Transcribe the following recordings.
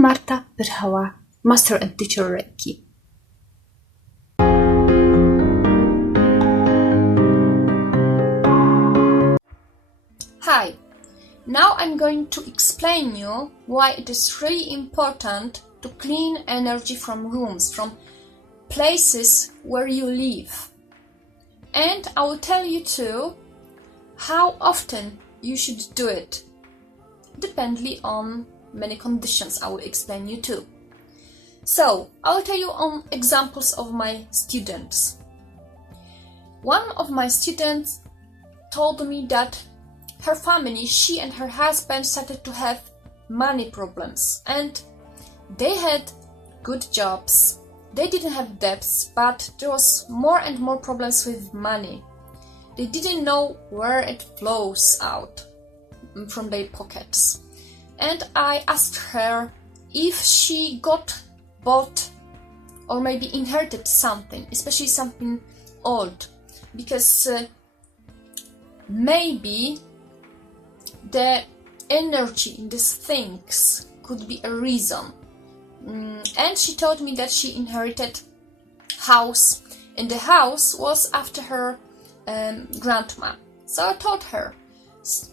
I'm Marta Pyrchala, Master and Teacher Reiki. Hi, now I'm going to explain you why it is really important to clean energy from rooms, from places where you live. And I will tell you too how often you should do it, depending on many conditions I will explain you too. So, I will tell you on examples of my students. One of my students told me that her family, she and her husband, started to have money problems, and they had good jobs. They didn't have debts, but there was more and more problems with money. They didn't know where it flows out from their pockets. And I asked her if she bought or maybe inherited something, especially something old, because maybe the energy in these things could be a reason. And she told me that she inherited house, and the house was after her grandma. So I told her,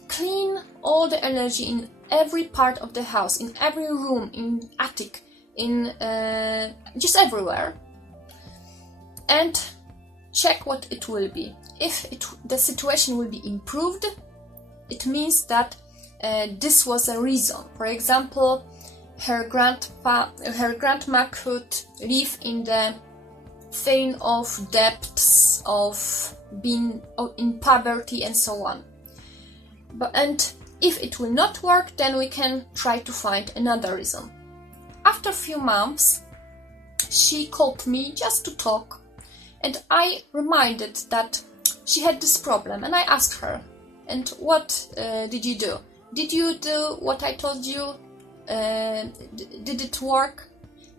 clean all the energy in every part of the house, in every room, in attic, in just everywhere, and check what it will be. If the situation will be improved, it means that this was a reason. For example, her grandma could live in the feeling of debts, of being in poverty, and so on. And if it will not work, then we can try to find another reason. After a few months, she called me just to talk, and I reminded that she had this problem, and I asked her, and what did you do? Did you do what I told you? Did it work?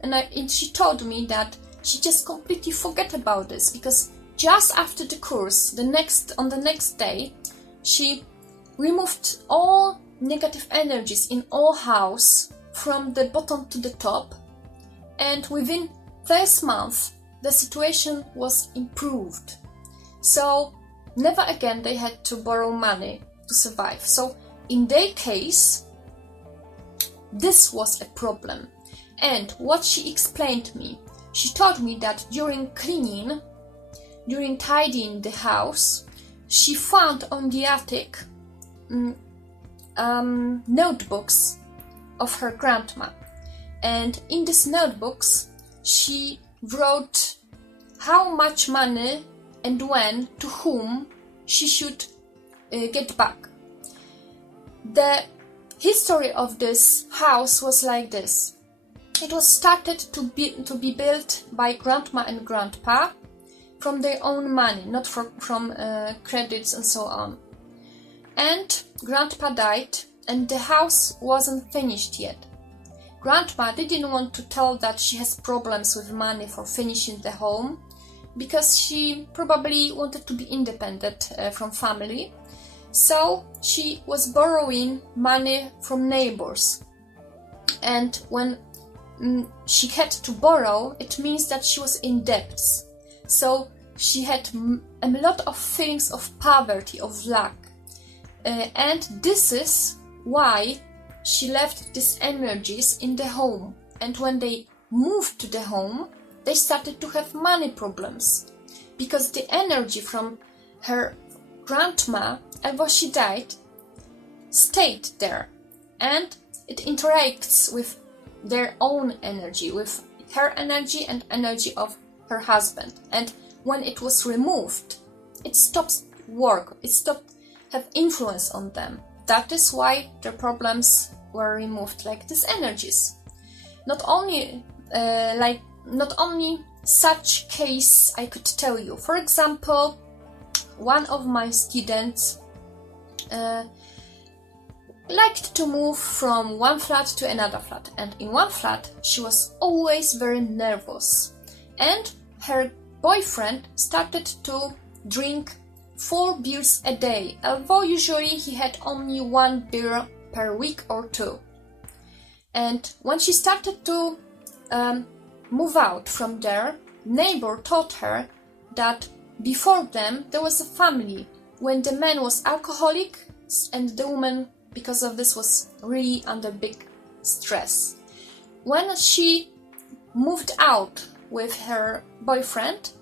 And she told me that she just completely forgot about this, because just after the course, on the next day, she removed all negative energies in all house from the bottom to the top, and within first month the situation was improved. So never again they had to borrow money to survive. So in their case, this was a problem. And what she explained me, she told me that during cleaning, during tidying the house, she found on the attic notebooks of her grandma, and in these notebooks she wrote how much money and when to whom she should get back. The history of this house was like this. It was started to be built by grandma and grandpa from their own money, not from credits and so on. And grandpa died, and the house wasn't finished yet. Grandma didn't want to tell that she has problems with money for finishing the home, because she probably wanted to be independent from family. So she was borrowing money from neighbors. And when she had to borrow, it means that she was in debts. So she had a lot of feelings of poverty, of lack. And this is why she left these energies in the home. And when they moved to the home, they started to have money problems, because the energy from her grandma, ever she died, stayed there, and it interacts with their own energy, with her energy and energy of her husband. And when it was removed, it stopped work, it stopped have influence on them. That is why their problems were removed, like these energies. Not only such case I could tell you. For example, one of my students liked to move from one flat to another flat, and in one flat she was always very nervous, and her boyfriend started to drink 4 beers a day, although usually he had only 1 beer per week or 2. And when she started to move out from there, neighbor told her that before them there was a family when the man was alcoholic and the woman, because of this, was really under big stress. When she moved out with her boyfriend,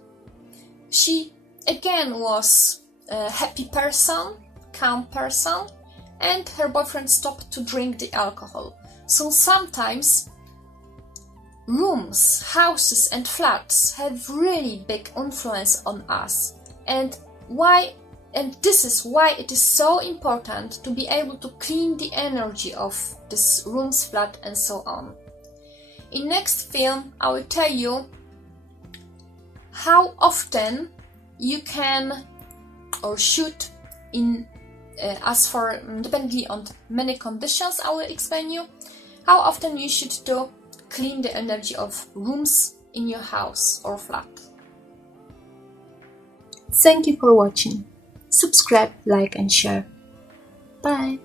she again was a happy person, calm person, and her boyfriend stopped to drink the alcohol. So sometimes rooms, houses and flats have really big influence on us. And this is why it is so important to be able to clean the energy of this rooms, flat and so on. In next film, I will tell you how often you can or should, as for depending on many conditions I will explain you, how often you should to clean the energy of rooms in your house or flat. Thank you for watching. Subscribe, like and share. Bye.